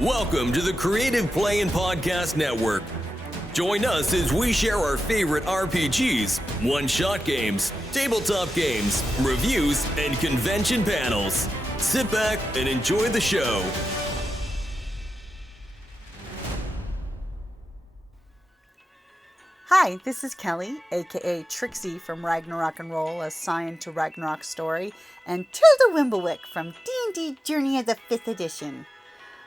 Welcome to the Creative Play and Podcast Network. Join us as we share our favorite RPGs, one-shot games, tabletop games, reviews, and convention panels. Sit back and enjoy the show. Hi, this is Kelly, aka Trixie from Ragnarok and Roll, assigned to Ragnarok Story, and Tilda Wimblewick from D&D Journey of the 5th Edition.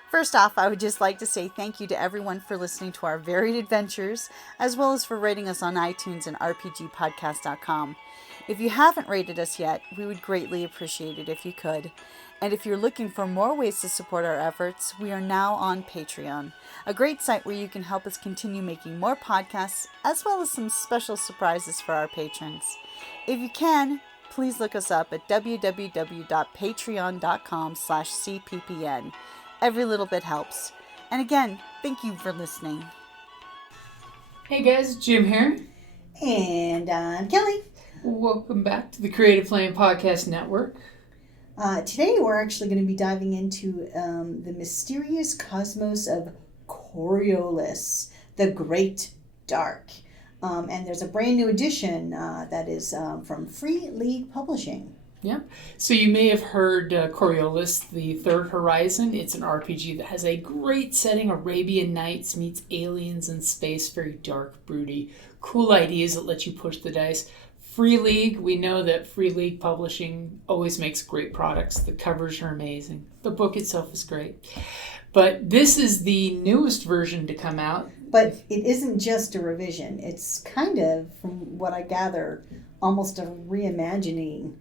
First off, I would just like to say thank you to everyone for listening to our varied adventures, as well as for rating us on iTunes and rpgpodcast.com. If you haven't rated us yet, we would greatly appreciate it if you could. And if you're looking for more ways to support our efforts, we are now on Patreon, a great site where you can help us continue making more podcasts, as well as some special surprises for our patrons. If you can, please look us up at www.patreon.com/cppn. Every little bit helps. And again, thank you for listening. Hey guys, Jim here. And I'm Kelly. Welcome back to the Creative Play and Podcast Network. Today we're actually going to be diving into the mysterious cosmos of Coriolis, the Great Dark. And there's a brand new edition that is from Free League Publishing. Yeah. So you may have heard Coriolis, the Third Horizon. It's an RPG that has a great setting. Arabian Nights meets aliens in space. Very dark, broody. Cool ideas that let you push the dice. Free League. We know that Free League Publishing always makes great products. The covers are amazing. The book itself is great. But this is the newest version to come out. But it isn't just a revision. It's kind of, from what I gather, almost a reimagining.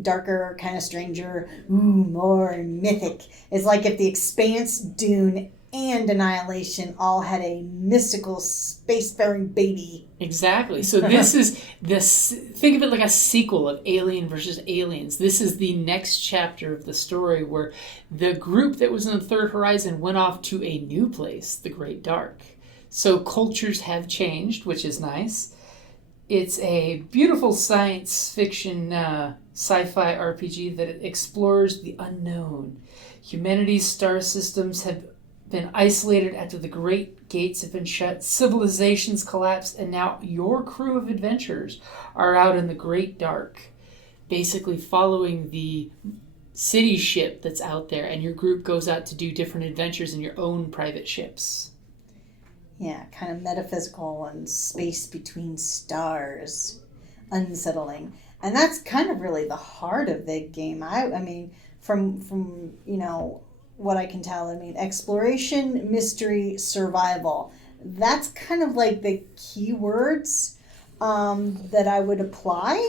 Darker, kind of stranger, more mythic. It's like if The Expanse, Dune, and Annihilation all had a mystical spacefaring baby. Exactly. So this is think of it like a sequel of Alien versus Aliens. This is the next chapter of the story where the group that was in the Third Horizon went off to a new place, the Great Dark. So cultures have changed, which is nice. It's a beautiful science fiction sci-fi RPG that explores the unknown. Humanity's star systems have been isolated after the great gates have been shut, civilizations collapsed, and now your crew of adventurers are out in the Great Dark, basically following the city ship that's out there, and your group goes out to do different adventures in your own private ships. Yeah, kind of metaphysical and space between stars, unsettling. And that's kind of really the heart of the game. I mean, from what I can tell, exploration, mystery, survival. That's kind of like the keywords that I would apply.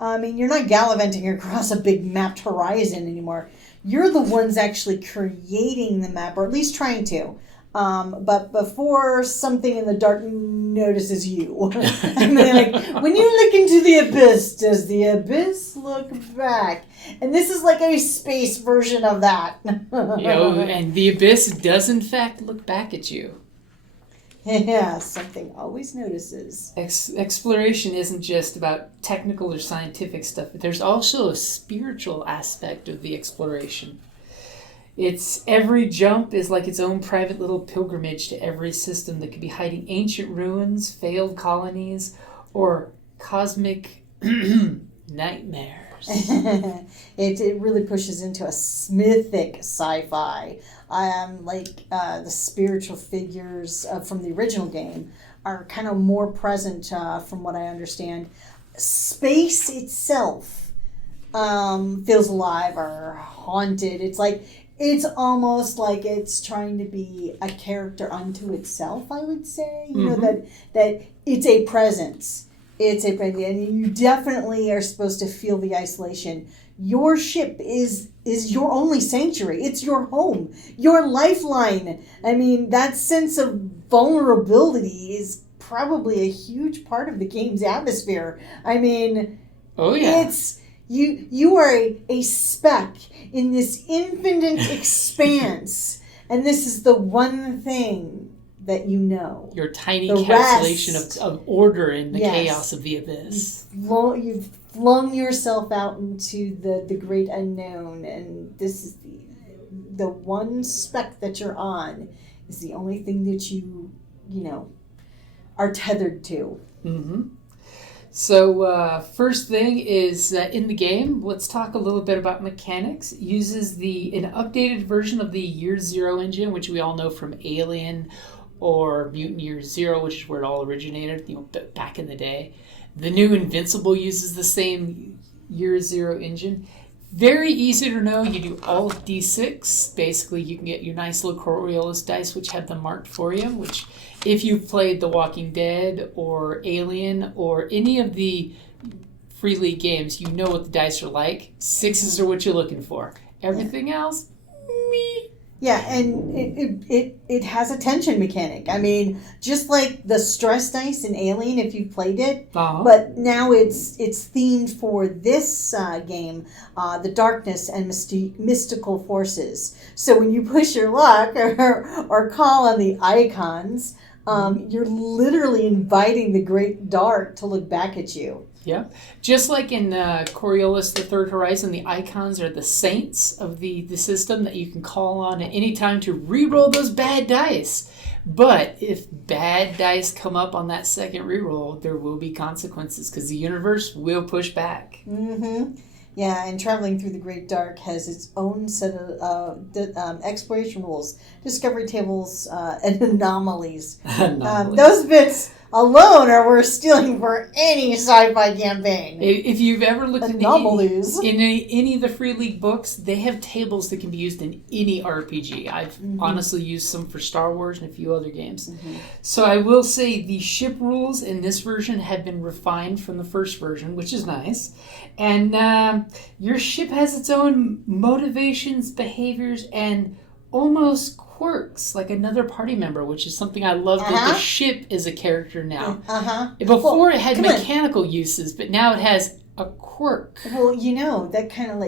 You're not gallivanting across a big mapped horizon anymore. You're the ones actually creating the map, or at least trying to. But before something in the dark notices you. And then, like, when you look into the abyss, does the abyss look back? And this is like a space version of that. And the abyss does in fact look back at you. Yeah, something always notices. Exploration isn't just about technical or scientific stuff. There's also a spiritual aspect of the exploration. It's every jump is like its own private little pilgrimage to every system that could be hiding ancient ruins, failed colonies, or cosmic nightmares. It really pushes into a mythic sci-fi. The spiritual figures from the original game are kind of more present from what I understand. Space itself feels alive or haunted. It's almost like it's trying to be a character unto itself, I would say. That it's a presence. It's a presence. And you definitely are supposed to feel the isolation. Your ship is your only sanctuary. It's your home, your lifeline. That sense of vulnerability is probably a huge part of the game's atmosphere. Oh yeah. It's... You are a speck in this infinite expanse, and this is the one thing that you know. Your tiny encapsulation of order in the chaos of the abyss. You've flung yourself out into the great unknown, and this is the one spec that you're on is the only thing that you are tethered to. Mm-hmm. So first thing is in the game, let's talk a little bit about mechanics. It uses an updated version of the Year Zero engine, which we all know from Alien or Mutant Year Zero, which is where it all originated, back in the day. The new Invincible uses the same Year Zero engine. Very easy to know. You do all D6. Basically, you can get your nice little Coriolis dice, which have them marked for you, which if you've played The Walking Dead or Alien or any of the Free League games, you know what the dice are like. 6s are what you're looking for. Everything else, me. Yeah, and it has a tension mechanic. I mean, just like the stress dice in Alien, if you've played it, but now it's themed for this game, the darkness and mystical forces. So when you push your luck or call on the icons, you're literally inviting the great dark to look back at you. Yeah. Just like in Coriolis, the Third Horizon, the icons are the saints of the system that you can call on at any time to re-roll those bad dice. But if bad dice come up on that second re-roll, there will be consequences because the universe will push back. Mm-hmm. Yeah, and traveling through the Great Dark has its own set of exploration rules, discovery tables, and anomalies. Those bits alone are worth stealing for any sci-fi campaign. If you've ever looked at any of the Free League books, they have tables that can be used in any RPG. I've honestly used some for Star Wars and a few other games. Mm-hmm. So I will say the ship rules in this version have been refined from the first version, which is nice. And your ship has its own motivations, behaviors, and almost quirks, like another party member, which is something I love that the ship is a character now. Before it had mechanical uses, but now it has a quirk. Well, that kind of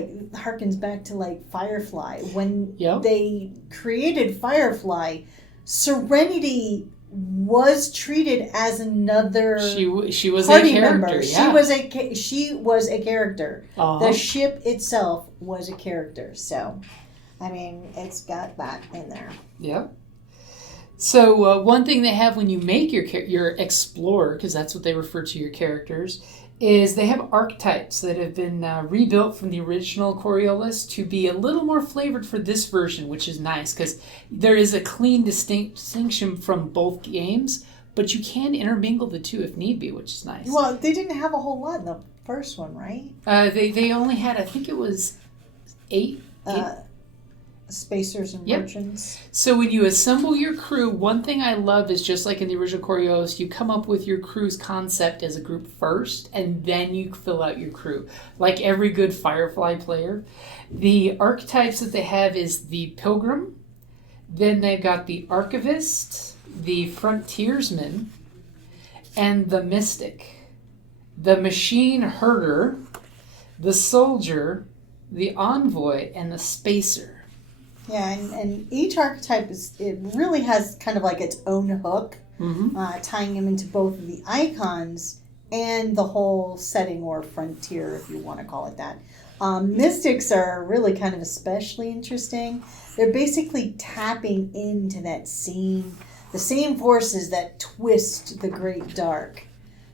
harkens back to Firefly. When they created Firefly, Serenity was treated as another she was party a character. Member. Yeah. She was a character. The ship itself was a character. So, I mean, it's got that in there. Yep. So one thing they have when you make your explorer, because that's what they refer to your characters, is they have archetypes that have been rebuilt from the original Coriolis to be a little more flavored for this version, which is nice because there is a clean distinction from both games, but you can intermingle the two if need be, which is nice. Well, they didn't have a whole lot in the first one, right? They only had, I think it was 8. Spacers and merchants. So when you assemble your crew, one thing I love is just like in the original Coriolis, you come up with your crew's concept as a group first, and then you fill out your crew. Like every good Firefly player. The archetypes that they have is the Pilgrim, then they've got the Archivist, the Frontiersman, and the Mystic. The Machine Herder, the Soldier, the Envoy, and the Spacer. Yeah, and each archetype really has kind of its own hook, tying them into both of the icons and the whole setting or frontier, if you want to call it that. Mystics are really kind of especially interesting. They're basically tapping into the same forces that twist the Great Dark.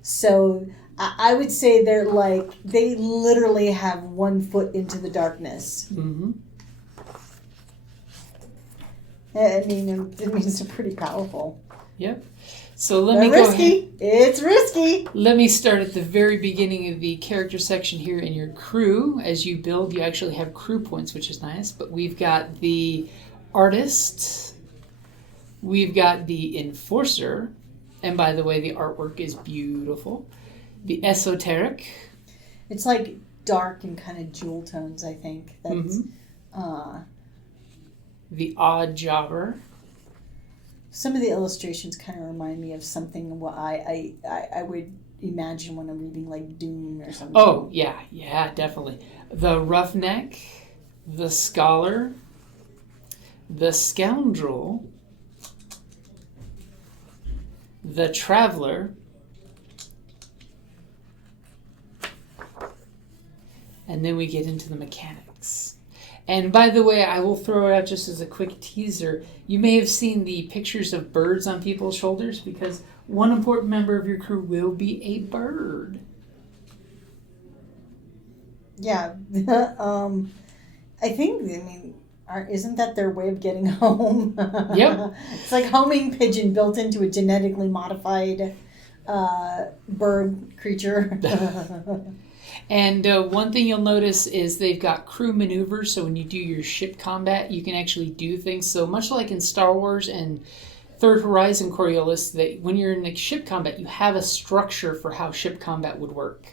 So I would say they literally have one foot into the darkness. Mm-hmm. I mean, it means they're pretty powerful. Yep. So let me go ahead. It's risky. Let me start at the very beginning of the character section here in your crew. As you build, you actually have crew points, which is nice. But we've got the artist. We've got the enforcer. And by the way, the artwork is beautiful. The esoteric. It's dark and kind of jewel tones, I think. That's the odd jobber. Some of the illustrations kind of remind me of something I would imagine when I'm reading Dune or something. Oh, yeah, definitely. The roughneck, the scholar, the scoundrel, the traveler, and then we get into the mechanics. And by the way, I will throw it out just as a quick teaser. You may have seen the pictures of birds on people's shoulders because one important member of your crew will be a bird. Yeah. I mean, isn't that their way of getting home? Yep. It's like homing pigeon built into a genetically modified bird creature. And one thing you'll notice is they've got crew maneuvers, so when you do your ship combat, you can actually do things. So much like in Star Wars and Third Horizon Coriolis, that when you're in like ship combat, you have a structure for how ship combat would work.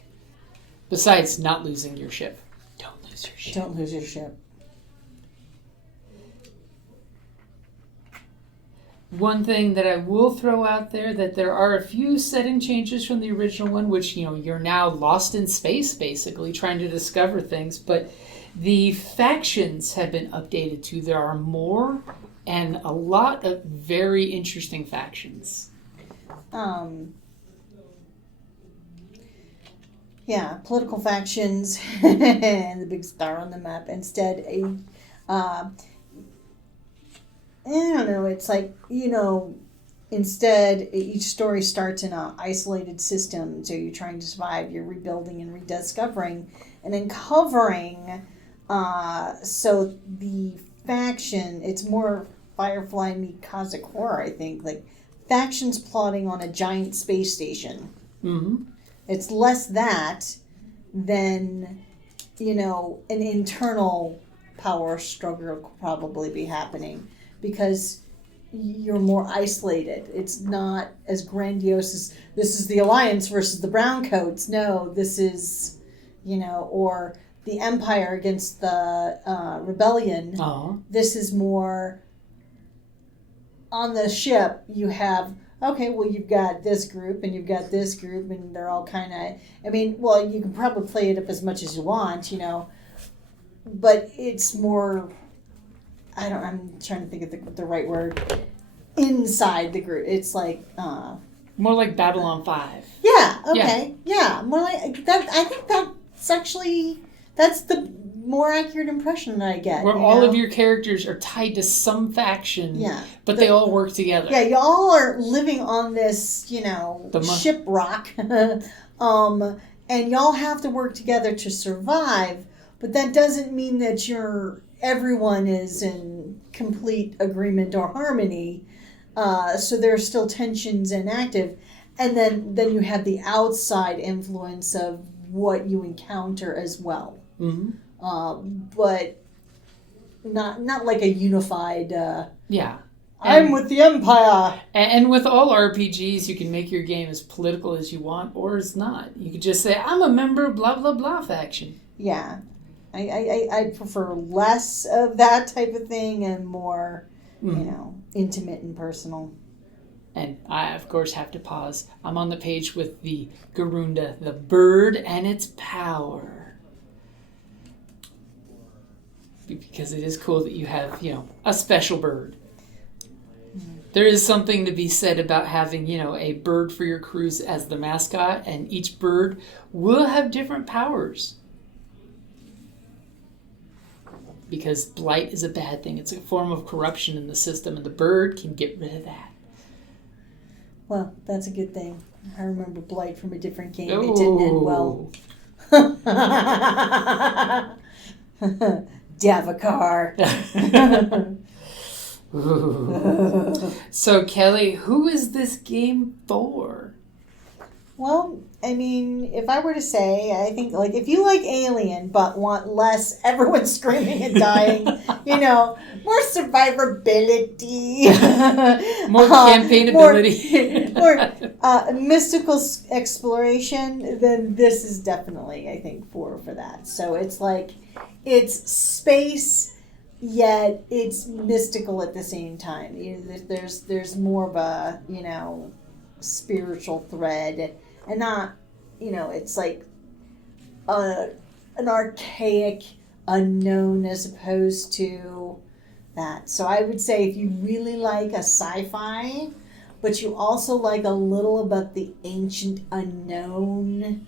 Besides not losing your ship. Don't lose your ship. Don't lose your ship. One thing that I will throw out there, that there are a few setting changes from the original one, which, you're now lost in space, basically, trying to discover things, but the factions have been updated too. There are more, and a lot of very interesting factions. Yeah, political factions, and the big star on the map. Instead, I don't know, it's like, instead each story starts in an isolated system, so you're trying to survive, you're rebuilding and rediscovering and uncovering, so the faction, it's more Firefly meet cosmic horror, I think, like factions plotting on a giant space station. Mm-hmm. It's less that than, an internal power struggle could probably be happening. Because you're more isolated. It's not as grandiose as this is the Alliance versus the Browncoats. No, this is, or the Empire against the Rebellion. Uh-huh. This is more on the ship. You have, you've got this group and you've got this group, and they're all kind of, you can probably play it up as much as you want, but it's more, I'm trying to think of the right word. Inside the group. It's like... more like Babylon 5. Yeah, okay. Yeah, more like... that. I think that's actually... That's the more accurate impression that I get. Where all of your characters are tied to some faction, but they all work together. Yeah, y'all are living on this, ship rock. And y'all have to work together to survive, but that doesn't mean that everyone is in complete agreement or harmony, so there are still tensions and active, and then you have the outside influence of what you encounter as well. Mm-hmm. But not like a unified. I'm with the Empire. And with all RPGs, you can make your game as political as you want, or as not. You could just say, "I'm a member of blah blah blah faction." Yeah. I prefer less of that type of thing and more, intimate and personal. And I, of course, have to pause. I'm on the page with the Garunda, the bird and its power. Because it is cool that you have, a special bird. There is something to be said about having, a bird for your crews as the mascot, and each bird will have different powers. Because blight is a bad thing. It's a form of corruption in the system, and the bird can get rid of that. Well, that's a good thing. I remember Blight from a different game. Ooh. It didn't end well. Davakar. So, Kelly, who is this game for? Well, if I were to say, I think, if you like Alien but want less everyone screaming and dying, more survivability. More campaignability. more mystical exploration, then this is definitely, I think, for that. So it's space, yet it's mystical at the same time. There's more of a, spiritual thread, and not, it's like an archaic unknown as opposed to that. So I would say if you really like a sci-fi, but you also like a little about the ancient unknown,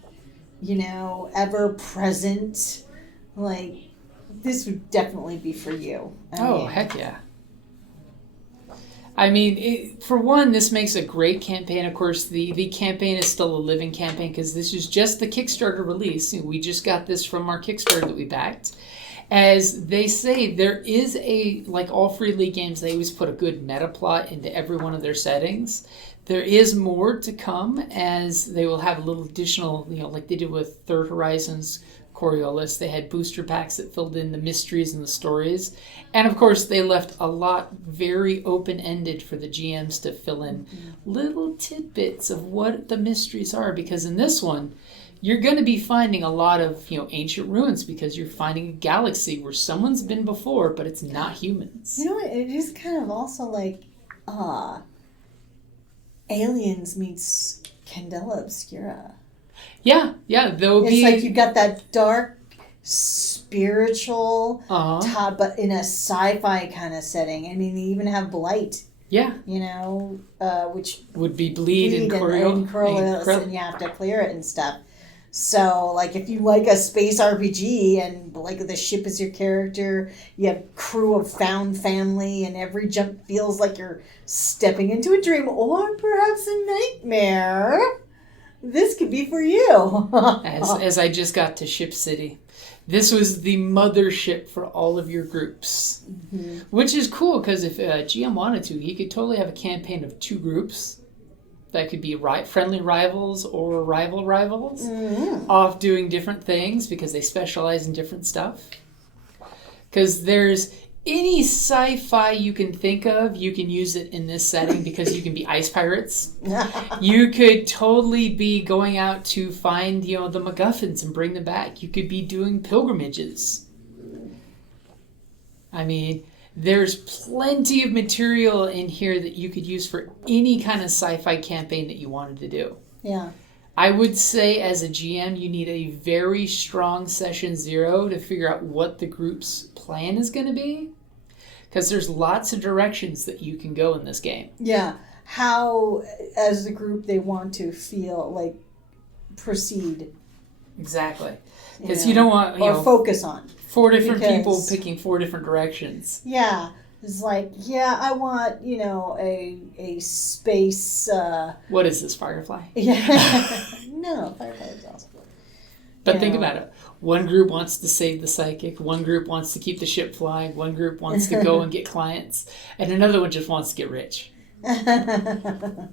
ever present, this would definitely be for you. Heck yeah. I mean, for one, this makes a great campaign. Of course, the campaign is still a living campaign because this is just the Kickstarter release. We just got this from our Kickstarter that we backed. As they say, there is like all Free League games, they always put a good meta plot into every one of their settings. There is more to come as they will have a little additional, like they did with Third Horizons, Coriolis. They had booster packs that filled in the mysteries and the stories. And of course, they left a lot very open-ended for the GMs to fill in little tidbits of what the mysteries are. Because in this one, you're going to be finding a lot of, ancient ruins because you're finding a galaxy where someone's been before, but it's not humans. You know what? It is kind of also like Aliens meets Candela Obscura. Yeah. It's like you've got that dark, spiritual top, but in a sci-fi kind of setting. I mean, they even have Blight. Yeah. Which would be bleed and Coriolis, and you have to clear it and stuff. So, like, if you like a space RPG and, like, the ship is your character, you have crew of found family, and every jump feels like you're stepping into a dream or perhaps a nightmare, this could be for you. As I just got to Ship City. This was the mothership for all of your groups. Mm-hmm. Which is cool, because if GM wanted to, he could totally have a campaign of 2 groups. That could be friendly rivals or rivals off doing different things because they specialize in different stuff. Because there's any sci-fi you can think of, you can use it in this setting because you can be ice pirates. You could totally be going out to find, the MacGuffins and bring them back. You could be doing pilgrimages. I mean, there's plenty of material in here that you could use for any kind of sci-fi campaign that you wanted to do. Yeah. I would say as a GM, you need a very strong session 0 to figure out what the group's plan is going to be. Because there's lots of directions that you can go in this game. Yeah. How, as the group, they want to feel, like, proceed. Exactly. Because you don't want... or focus on. 4 different people picking 4 different directions. Yeah. It's like, I want, a space... What is this, Firefly? Yeah. No, Firefly is awesome. But think about it. One group wants to save the psychic. One group wants to keep the ship flying. One group wants to go and get clients. And another one just wants to get rich. But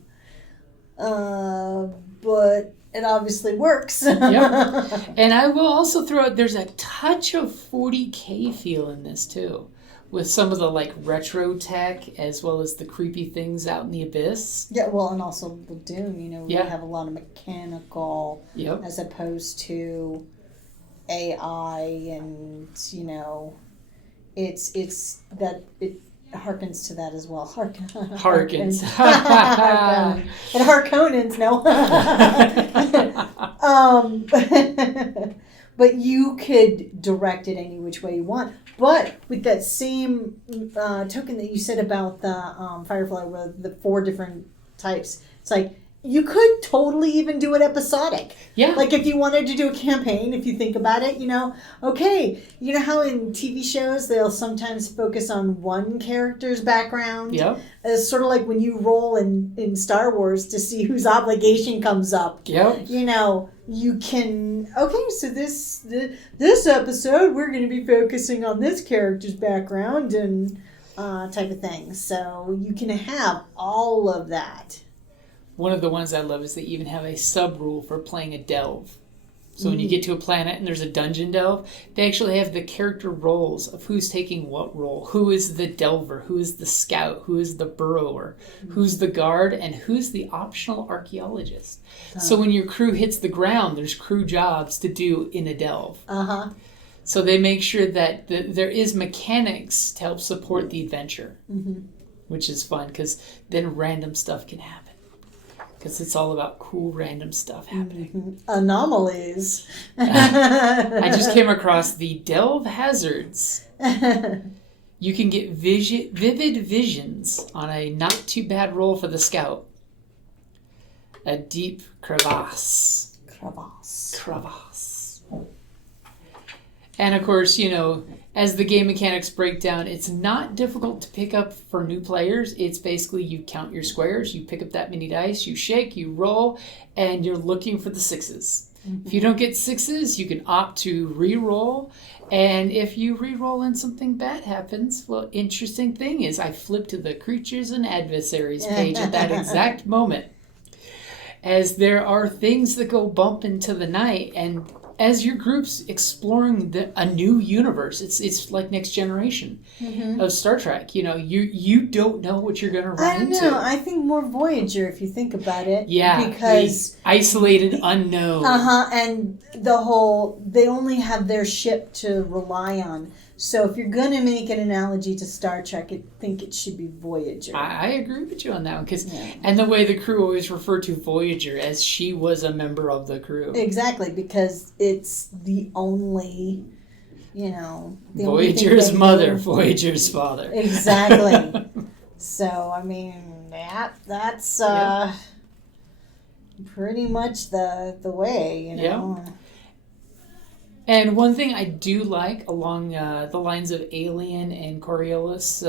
it obviously works. Yep. And I will also throw out, there's a touch of 40K feel in this too. With some of the retro tech as well as the creepy things out in the abyss. Yeah, well, and also with Doom, we have a lot of mechanical as opposed to AI, and it's that it harkens to that as well. Harkens. And Harkonnens, no. But you could direct it any which way you want. But with that same token that you said about the Firefly with the 4 different types, it's like you could totally even do it episodic. Yeah. Like if you wanted to do a campaign, if you think about it, okay, you know how in TV shows they'll sometimes focus on one character's background? Yep. It's sort of like when you roll in Star Wars to see whose obligation comes up. Yep. You can, so this episode we're going to be focusing on this character's background and type of thing. So you can have all of that. One of the ones I love is they even have a sub-rule for playing a delve. So when you get to a planet and there's a dungeon delve, they actually have the character roles of who's taking what role. Who is the delver? Who is the scout? Who is the burrower? Who's the guard? And who's the optional archaeologist? So when your crew hits the ground, there's crew jobs to do in a delve. So they make sure that there is mechanics to help support the adventure, which is fun because then random stuff can happen. Because it's all about cool random stuff happening. Anomalies. I just came across the Delve Hazards. You can get vivid visions on a not too bad roll for the scout. A deep crevasse. And of course, as the game mechanics break down, it's not difficult to pick up for new players. It's basically you count your squares, you pick up that many dice, you shake, you roll, and you're looking for the sixes. Mm-hmm. If you don't get sixes, you can opt to re-roll. And if you re-roll and something bad happens, well, interesting thing is I flipped to the creatures and adversaries page at that exact moment. As there are things that go bump into the night, and as your group's exploring a new universe, it's like Next Generation of Star Trek. You don't know what you're going to run into. I don't know. I think more Voyager, if you think about it. Yeah, because isolated, unknown. And they only have their ship to rely on. So if you're going to make an analogy to Star Trek, I think it should be Voyager. I agree with you on that one. And the way the crew always referred to Voyager as she was a member of the crew. Exactly, because it's the only, Voyager's mother, Voyager's father. Exactly. So, I mean, that's pretty much the way, Yeah. And one thing I do like along the lines of Alien and Coriolis,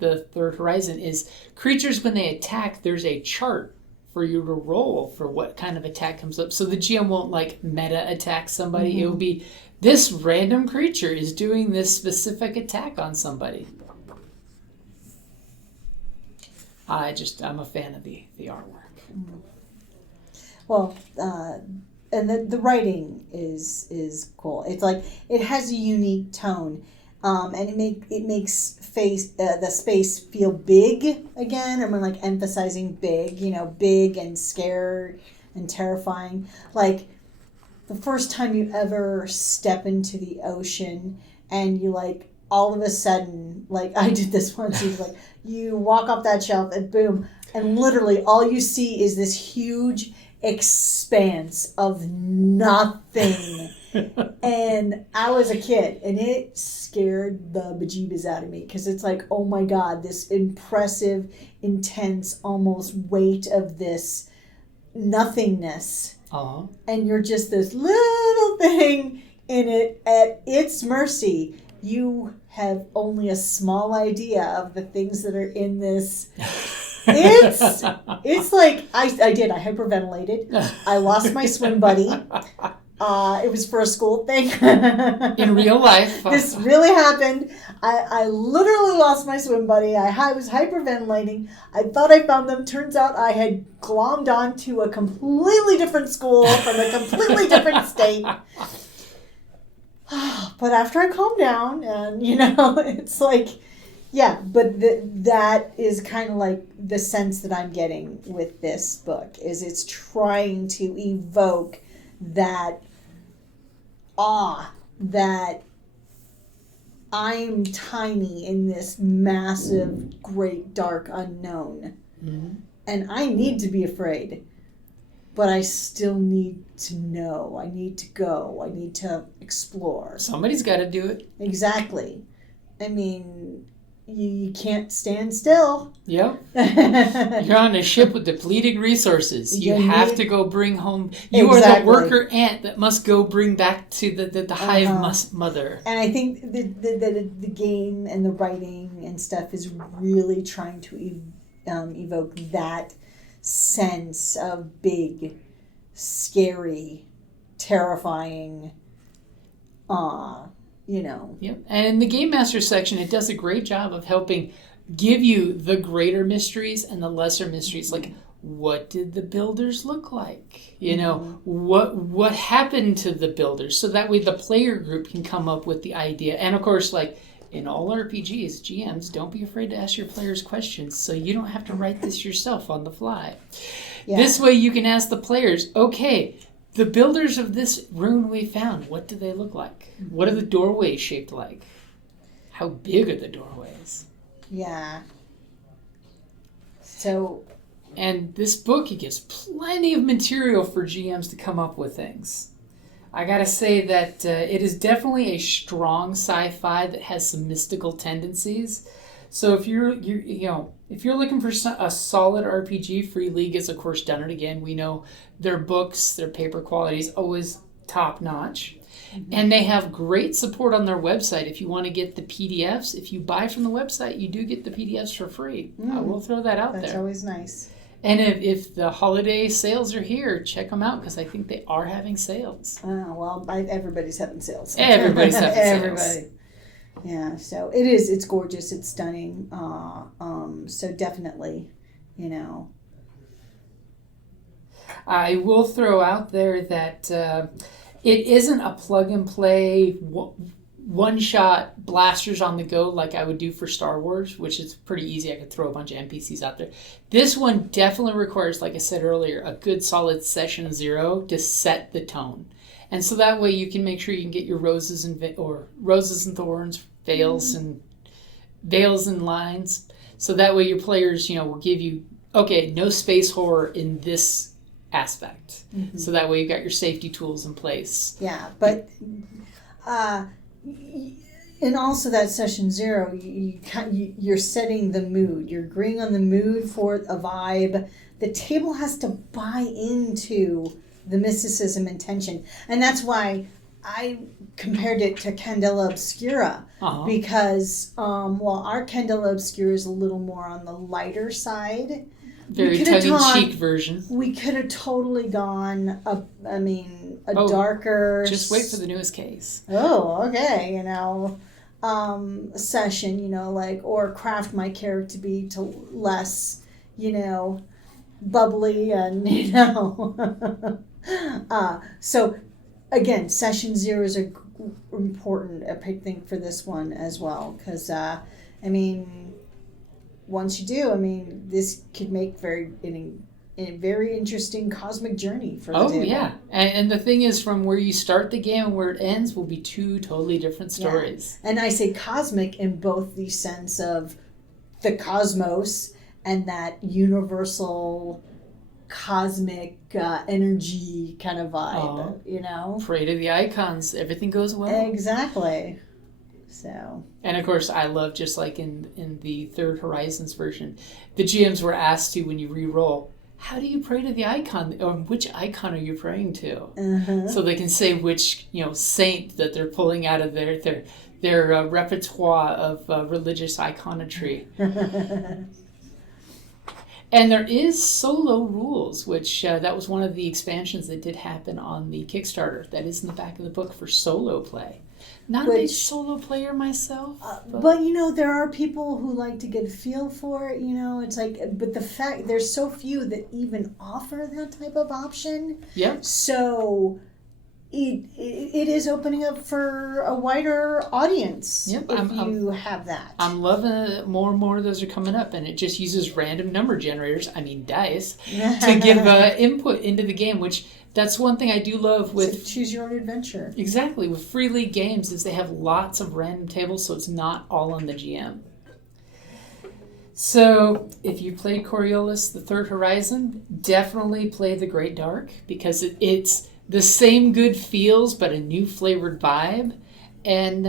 the Third Horizon, is creatures, when they attack, there's a chart for you to roll for what kind of attack comes up. So the GM won't meta attack somebody. Mm-hmm. It will be, this random creature is doing this specific attack on somebody. I'm a fan of the artwork. Mm-hmm. Well, and the writing is cool. It's it has a unique tone, and it makes the space feel big again. I mean, emphasizing big, big and scared and terrifying. The first time you ever step into the ocean, and you all of a sudden, I did this once. You walk off that shelf and boom, and literally all you see is this huge expanse of nothing. And I was a kid, and it scared the bejeebus out of me, because it's oh my God, this impressive, intense, almost weight of this nothingness. Uh-huh. And you're just this little thing in it at its mercy. You have only a small idea of the things that are in this. It's I hyperventilated. I lost my swim buddy. It was for a school thing. In real life. This really happened. I literally lost my swim buddy. I was hyperventilating. I thought I found them. Turns out I had glommed onto a completely different school from a completely different state. But after I calmed down, and it's yeah, but that is kind of the sense that I'm getting with this book, is it's trying to evoke that awe, that I'm tiny in this massive, great, dark unknown. Mm-hmm. And I need to be afraid, but I still need to know. I need to go. I need to explore. Somebody's got to do it. Exactly. I mean, you can't stand still. Yep. You're on a ship with depleted resources. You have to go bring home. You are the worker ant that must go bring back to the hive mother. And I think the game and the writing and stuff is really trying to evoke that sense of big, scary, terrifying, Yep. And in the Game Master section, it does a great job of helping give you the greater mysteries and the lesser mysteries. What did the builders look like? What happened to the builders? So that way the player group can come up with the idea. And of course, in all RPGs, GMs, don't be afraid to ask your players questions, so you don't have to write this yourself on the fly. Yeah. This way you can ask the players, okay, the builders of this rune we found, what do they look like? What are the doorways shaped like? How big are the doorways? Yeah. So... And this book, it gives plenty of material for GMs to come up with things. I gotta say that it is definitely a strong sci-fi that has some mystical tendencies. So if you're looking for a solid RPG, Free League has of course done it again. We know their books, their paper quality is always top notch. And they have great support on their website. If you want to get the PDFs, if you buy from the website, you do get the PDFs for free. I will throw that out there. That's always nice. And if the holiday sales are here, check them out because I think they are having sales. Well, everybody's having sales. Everybody's having sales. Everybody. Yeah, so it's gorgeous, it's stunning. So definitely, I will throw out there that it isn't a plug and play one-shot blasters on the go like I would do for Star Wars, which is pretty easy. I could throw a bunch of NPCs out there. This one definitely requires, like I said earlier, a good solid session 0 to set the tone. And so that way you can make sure you can get your roses and thorns, veils and lines. So that way your players, will give you, okay, no space horror in this aspect. So that way you've got your safety tools in place. Yeah, but and also that session 0, you're setting the mood. You're agreeing on the mood for a vibe. The table has to buy into the mysticism and tension. And that's why I compared it to Candela Obscura. Because, our Candela Obscura is a little more on the lighter side. Very tongue-in-cheek version. We could have totally gone, darker... Just wait for the newest case. Oh, okay, session, or craft my character to be less, bubbly and, so, again, session 0 is important, I think, for this one as well, because, once you do, this could make a very interesting cosmic journey for the table. Oh, yeah. And the thing is, from where you start the game and where it ends will be 2 totally different stories. Yeah. And I say cosmic in both the sense of the cosmos and that universal cosmic energy kind of vibe, Pray to the icons. Everything goes well. Exactly. So. And of course, I love, just like in the Third Horizons version, the GMs were asked to, when you re-roll, how do you pray to the icon, or which icon are you praying to? So they can say which saint that they're pulling out of their repertoire of religious iconography. And there is solo rules, which that was one of the expansions that did happen on the Kickstarter. That is in the back of the book for solo play. Not a big solo player myself. But there are people who like to get a feel for it, it's like, but the fact, there's so few that even offer that type of option. Yep. So it is opening up for a wider audience. Yep. If you have that. I'm loving it. More and more of those are coming up, and it just uses random number generators, dice, to give input into the game, which that's one thing I do love with... choose your own adventure. Exactly. With Free League games is they have lots of random tables, so it's not all on the GM. So, if you played Coriolis, the Third Horizon, definitely play the Great Dark, because it's the same good feels, but a new flavored vibe. And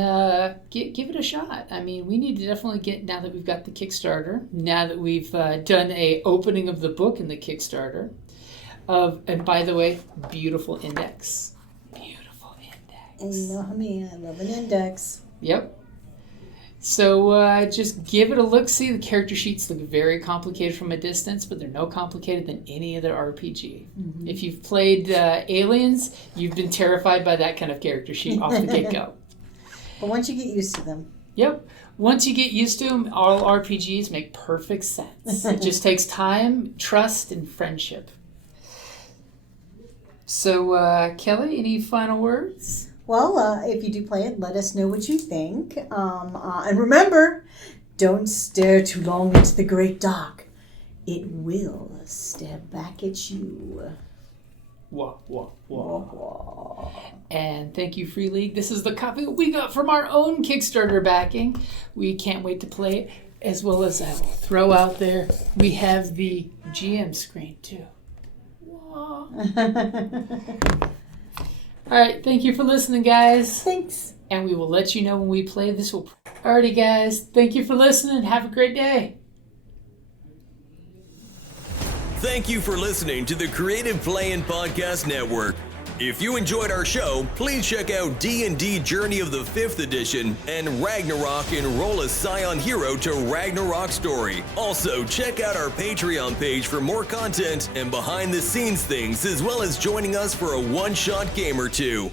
give it a shot. We need to definitely get, now that we've got the Kickstarter, now that we've done a opening of the book in the Kickstarter, and by the way, beautiful index. Beautiful index. I love an index. Yep. So just give it a look. See, the character sheets look very complicated from a distance, but they're no complicated than any other RPG. If you've played Aliens, you've been terrified by that kind of character sheet off the get-go. But once you get used to them. Yep. Once you get used to them, all RPGs make perfect sense. It just takes time, trust, and friendship. So, Kelly, any final words? Well, if you do play it, let us know what you think. And remember, don't stare too long into the Great Dark. It will stare back at you. Wah, wah, wah. And thank you, Free League. This is the copy that we got from our own Kickstarter backing. We can't wait to play it, as well as I will throw out there, we have the GM screen, too. All right, thank you for listening, guys. Thanks. And we will let you know when we play this. Alrighty, guys, thank you for listening. Have a great day. Thank you for listening to the Creative Play and Podcast Network. If you enjoyed our show, please check out D&D Journey of the 5th Edition and Ragnarok Enroll a Scion Hero to Ragnarok Story. Also, check out our Patreon page for more content and behind-the-scenes things, as well as joining us for a one-shot game or two.